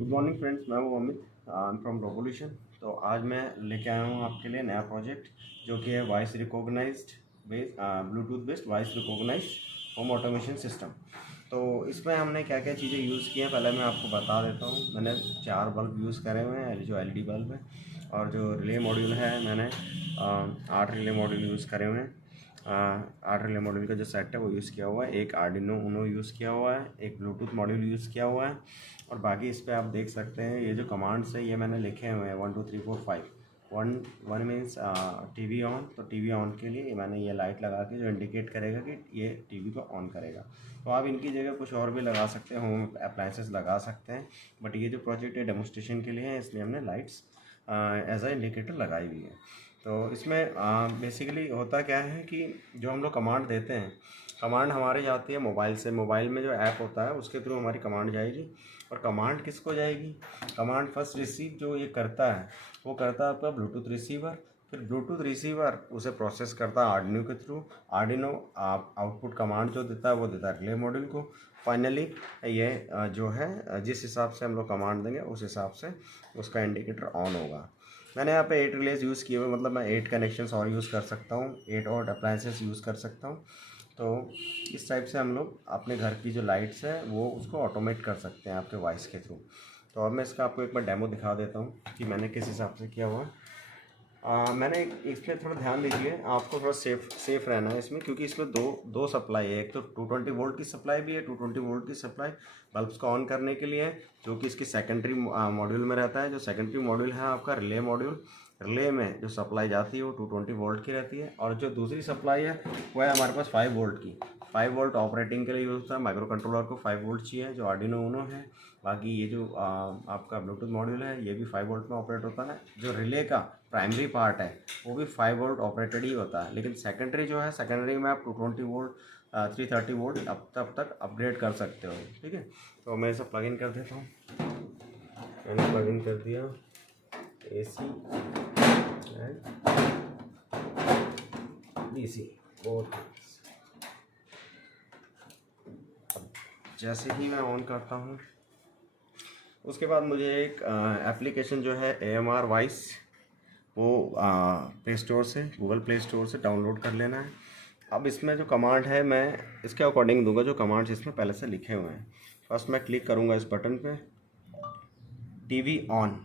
Good morning friends, मैं हूँ Amit. I am from revolution. तो आज मैं लेके आया हूँ आपके लिए नया प्रोजेक्ट जो कि है voice recognized based Bluetooth based voice recognized home automation system. तो इसमें हमने क्या क्या चीज़ें यूज़ की हैं पहले मैं आपको बता देता हूँ। मैंने 4 बल्ब यूज़ करे हुए हैं जो एलईडी बल्ब है, और जो रिले मॉड्यूल है मैंने 8 रिले मॉड्यूल यूज़ करे हुए हैं। 8 रिले मॉड्यूल का जो सेट है वो यूज़ किया हुआ है, एक आर्डिनो उनो यूज़ किया हुआ है, एक ब्लूटूथ मॉड्यूल यूज़ किया हुआ है, और बाकी इस पर आप देख सकते हैं ये जो कमांड्स है ये मैंने लिखे हुए हैं 1 2 3 4 5। वन मीन्स टीवी ऑन, तो टीवी ऑन के लिए मैंने ये लाइट लगा के जो इंडिकेट करेगा कि ये टीवी को ऑन करेगा। तो आप इनकी जगह कुछ और भी लगा सकते हैं, होम अप्लायंसेस लगा सकते हैं, बट ये जो प्रोजेक्ट है डेमोस्ट्रेशन के लिए है इसलिए हमने लाइट्स एज अ इंडिकेटर लगाई हुई है। तो इसमें बेसिकली होता क्या है कि जो हम लोग कमांड देते हैं, कमांड हमारी जाती है मोबाइल से। मोबाइल में जो ऐप होता है उसके थ्रू हमारी कमांड जाएगी, और कमांड किसको जाएगी? कमांड फर्स्ट रिसीव जो ये करता है वो करता है आपका ब्लूटूथ रिसीवर, फिर ब्लूटूथ रिसीवर उसे प्रोसेस करता है आर्डिनो के थ्रू। आर्डिनो आउटपुट कमांड जो देता है वो देता है रिले मॉड्यूल को। फाइनली ये जो है जिस हिसाब से हम लोग कमांड देंगे उस हिसाब से उसका इंडिकेटर ऑन होगा। मैंने यहाँ पे 8 रिलेज यूज़ किए हुए, मतलब मैं 8 कनेक्शंस और यूज़ कर सकता हूँ, 8 और अप्लायंसेस यूज़ कर सकता हूँ। तो इस टाइप से हम लोग अपने घर की जो लाइट्स है वो उसको ऑटोमेट कर सकते हैं आपके वॉइस के थ्रू। तो अब मैं इसका आपको एक बार डेमो दिखा देता हूँ कि मैंने किस हिसाब से किया हुआ है। मैंने इसमें थोड़ा ध्यान दीजिए, आपको थोड़ा सेफ रहना है इसमें, क्योंकि इसमें दो सप्लाई है। एक तो 220 वोल्ट की सप्लाई भी है, 220 वोल्ट की सप्लाई बल्ब्स को ऑन करने के लिए है, जो कि इसकी सेकेंडरी मॉड्यूल में रहता है। जो सेकेंडरी मॉड्यूल है आपका रिले मॉड्यूल, रिले में जो सप्लाई जाती है वो 220 वोल्ट की रहती है, और जो दूसरी सप्लाई है वो है हमारे पास 5 वोल्ट की। 5 वोल्ट ऑपरेटिंग के लिए यूज़ होता है। माइक्रो कंट्रोलर को 5 वोल्ट चाहिए जो आर्डिनो उनो है। बाकी ये जो आपका ब्लूटूथ मॉड्यूल है ये भी 5 वोल्ट में ऑपरेट होता है। जो रिले का प्राइमरी पार्ट है वो भी 5 वोल्ट ऑपरेटेड ही होता है, लेकिन सेकेंडरी जो है, सेकेंडरी में आप 220 वोल्ट 330 वोल्ट तब तक अपग्रेड कर सकते हो। ठीक है, तो मैं इसे प्लग इन कर देता हूँ। मैंने प्लग इन कर दिया AC एंड DC बोथ। जैसे ही मैं ऑन करता हूँ उसके बाद मुझे एक एप्लीकेशन जो है AMR वॉइस वो प्ले स्टोर से, गूगल प्ले स्टोर से डाउनलोड कर लेना है। अब इसमें जो कमांड है मैं इसके अकॉर्डिंग दूंगा जो कमांड्स इसमें पहले से लिखे हुए हैं। फर्स्ट मैं क्लिक करूंगा इस बटन पे, टीवी ऑन।